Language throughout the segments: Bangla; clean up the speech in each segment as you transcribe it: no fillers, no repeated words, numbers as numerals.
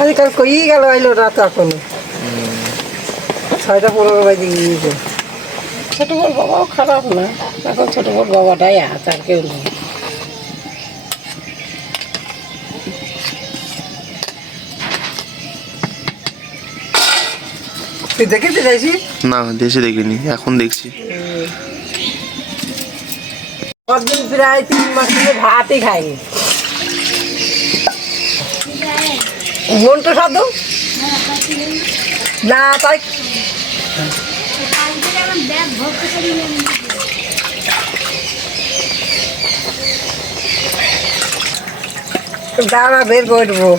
আজকাল কই গেল আইলো রাত এখনো 6টা 15 বাজে গিয়েছে। ছোট বড় বাবাও খারাপ না, এখন ছোট বড় বাবাটাই আছে, আর কেউ নেই। তুই দেখেছিস যাইছি? না দেশে দেখিনি, এখন দেখছি। কতদিন প্রায় 3 মাস ধরে ভাতই খাইনি। মন তো সাধু না, তাই দাঁড়া বের করবো।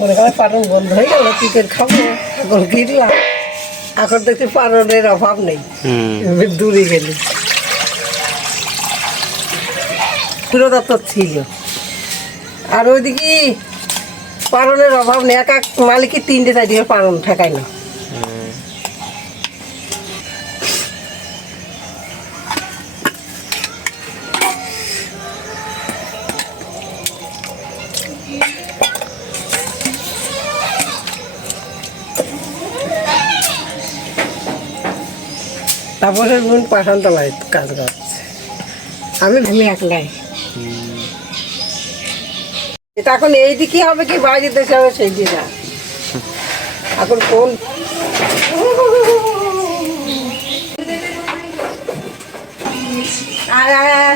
মনে করে পালন বন্ধ হয়ে গেল, চিকেন খাবো, এখন কিনলাম। এখন দেখছি পালনের অভাব নেই, দূরে গেলি পুরোটা তো ছিল। আর ওইদিকে পালনের অভাব নেই, এক এক মালিকের 3টে 4টে পালন ঠেকায় না। তারপরে বোন পাঠানতলায় কাজ করছে, আমি একলাই। এটা এখন এইদিকে হবে কি বাইরে দেশে হবে সেই দিকে এখন কোন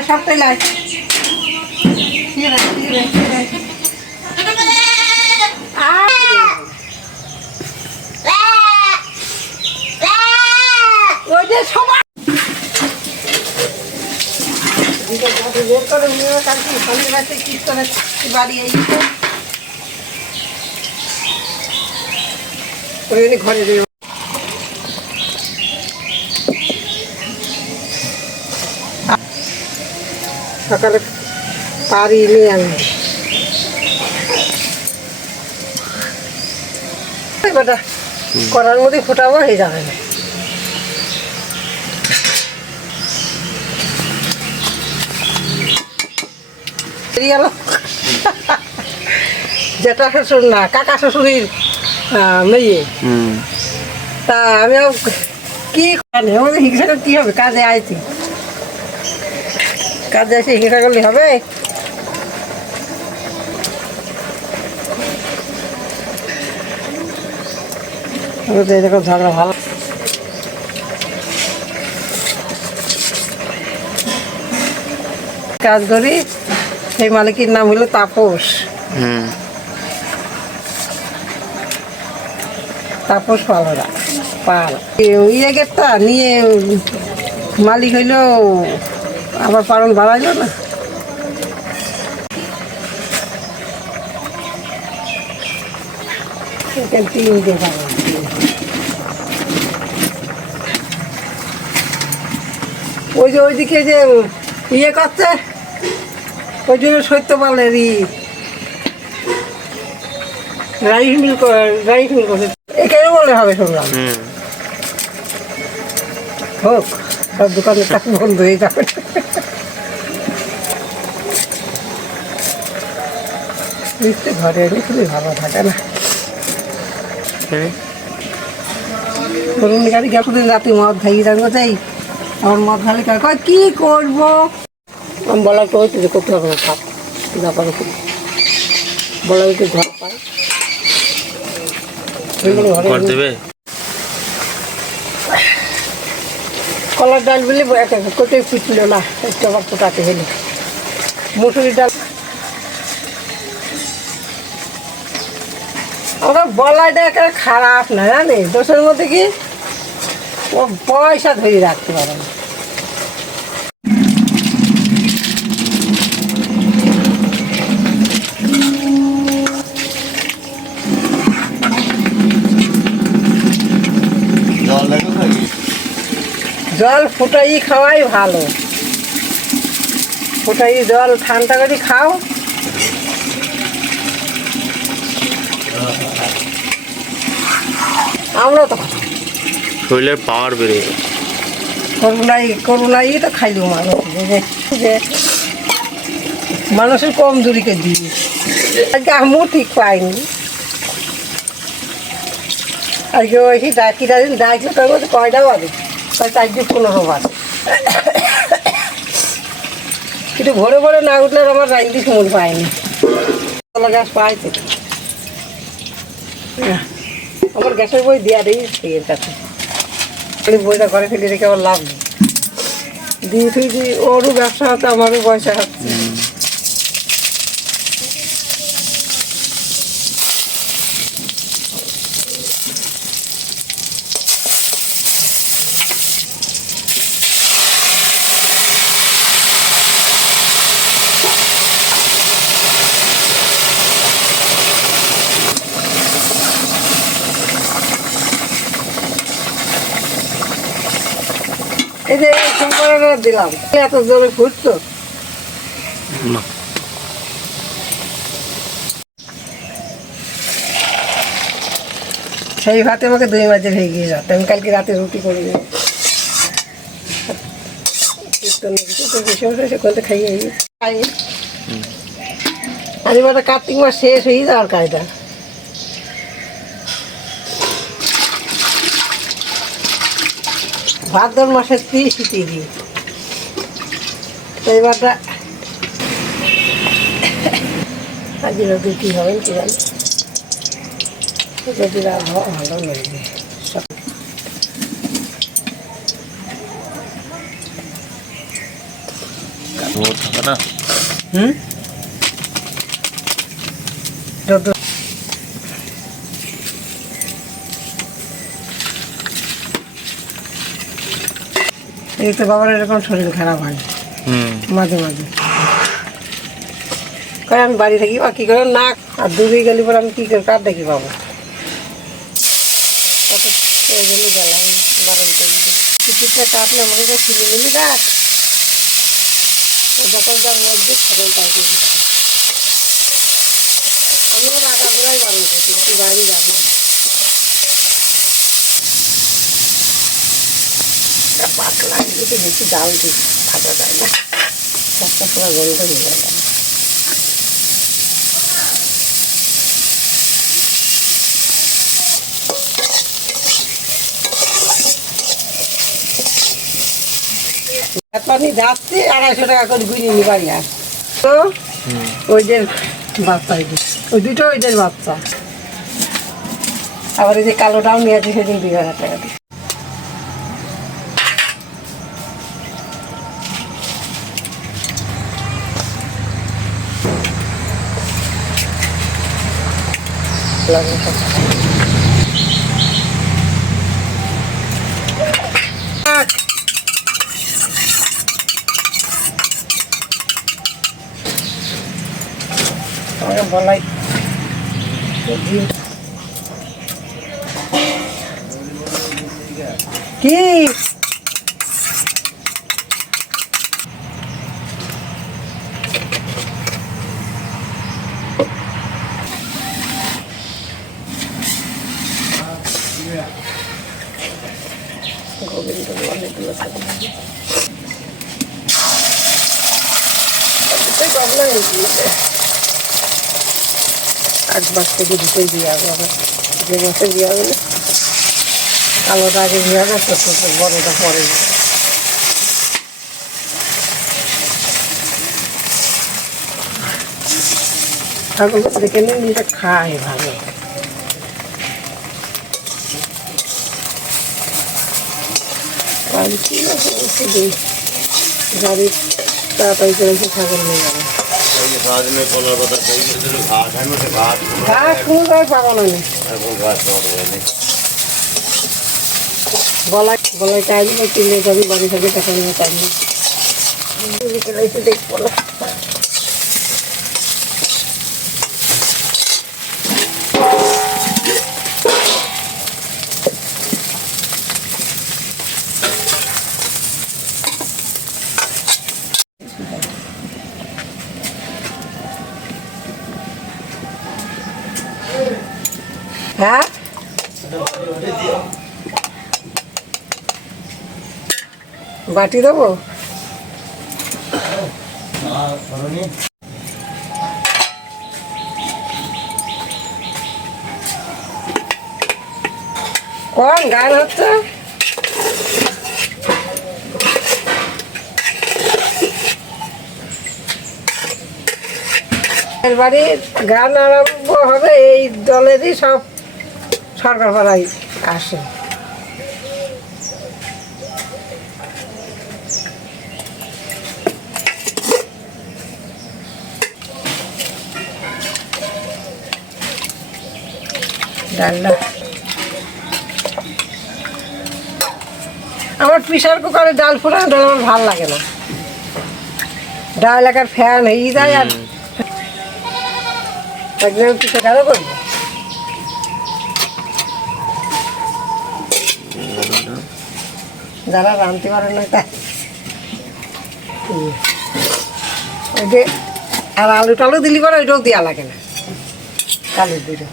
সবটাই লাই ওই যে সবাই বের করে নিয়ে কালকে ফোনের কাছে কি করে বাড়ি এই ঘরে দিয়ে সকালে পারিনি আমি। করার মধ্যে ফোটাবো হয়ে যাবে না। যেটা শ্বশুর না, কাকা শ্বশুরের মেয়ে, তা আমি কি আমাদের হিংসা করে কি হবে? কাজে আইছি, কাজে এসে হিংসা করলে হবে? এরকম ঝগড়া ভালো। কাজ করি, সেই মালিকের নাম হলো তাপস। তাপস পালরা পাল ইয়ে গেটটা নিয়ে মালিক হইলো, আবার পালন বাড়াইলো না। ওই যে ওইদিকে যে ইয়ে করছে, ওই জন্য সত্য পালেরই রাইস মিল করছে। এখানে বলে হবে শুনলাম, হোক সব দোকানের কাজ বন্ধ হয়ে যাবে। ঘরে এলে খুবই ভালো থাকে না। ধরুন গাড়ি গেছে রাতে মদ খাইয়ে যাবো, যাই আমার মদ খালি কয় কি করবো, আমি বলার তো হচ্ছে যে করতে হবে না, থাক ব্যাপারে বলার একটু ঘর পায় ঘর দেবে। কলার ডাল বলে কোথায় ফুটলো না, একটু আবার ফোটাতে হলো। মুসুরি ডাল আমরা বলাইটা একটা খারাপ না, জানি দোষের মধ্যে কি ও পয়সা ধরে রাখতে পারে না। জল জল ফুটাই খাওয়াই ভালো। জল জল ফুটাই খাওয়াই ভালো। ওটাই জল ঠান্ডা করে খাও। আমরা তো শরীরের পাওয়ার বেড়ে গেছে। করোনাই তো খাইলো মানুষ যে মানুষের কমজোরিকে দিই আজকে আমিও ঠিক পাইনি। আজকে ওই ডাকিটা দিন ডাকলে তার মধ্যে কয়টা বাজে, প্রায় 4:15 বাজে। কিন্তু ভোরে ভোরে না উঠলে আমার রাইন্দি সময় পায়নি। গ্যাস পাইছে আমার গ্যাসের বই দেওয়া দিয়েছি এর কাছে, বইটা ঘরে ফেলে রেখে আমার লাভ নেই। দিয়ে তুই ওরও ব্যবসা হচ্ছে, আমারও পয়সা হচ্ছে। এই যে দিলাম এত জোরে ফুটতো। সেই ভাতে আমাকে 2 মাসে হয়ে গিয়ে যাতে আমি কালকে রাতে রুটি করে দিই। সেখানে খাইয়ে আর এবার কার্তিক মাস শেষ হয়ে যাওয়ার কায়দা। ভাদ্র মাসের 30 দিই তো এবারটা আজকের দুটি হবেন কি জানি, যদি আবহাওয়া ভালো লাগবে। এই তো বাবার এরকম শরীর খারাপ হয় মাঝে মাঝে, কয় আমি বাড়ি থাকি বা কী করে না, আর দূরে গেলে পরে আমি কী করে কার দেখি পাবো। ওই জন্য গেলাম বারণ করি টিকিটটা কাটলে আমাকে তো ছিলি মিলি দেখ, যখন যার মধ্যে তখন তাই করি। আমিও আগামীরাই বারণ করছি একটু বাইরে যাবো না। পাতলা যদি বেশি ডাল দিই থাকা যায় না, সবটা পুরো গন্ধ হয়ে যায়। এখন যাচ্ছি 250 টাকা করে ঘুরিয়ে নি বাড়ি আস তো ওইদের বাচ্চা, ওই দুটো ওইদের বাচ্চা। আবার এই যে কালোটাও নিয়ে আছে সেদিন 2000 টাকা দিয়ে। বলাই কি গোবিন্দ অনেকগুলো থাকে আট বাস থেকে দুটোই দিয়ে হবে, আবার যে মাসে দিয়ে হবে না কালোটা আগে দিয়ে হবে, বড়টা পরে। ঠাকুর দেখে নিন এটা খায় ভালো। গাড়ি তাড়াতাড়ি করে ছাগল নিয়ে যাবে। ঘাস কোনো গাছ পাকানো নেই, গলায় গলায় চাইবি না, কিনলে যাবি বাড়ি থেকে টাকা নিয়ে চাইবি দেখবো না। হ্যাঁ বাটি দেবো কোন গান হচ্ছে বাড়ির গান আরম্ভ হবে এই দলেরই সব সরকার পাড়ায় আসে ডালটা আমার প্রেসার কুকারে ডাল ফোড়ানো ডাল আমার ভালো লাগে না ডাল একার ফ্যান হয়ে যায় আর একদম পিঠে কারো করবো যারা রাঁধতে পারে না তাই ওই যে আর আলু টালু দিলি পরে ওইটাও দেওয়া লাগে না কালুর দিলে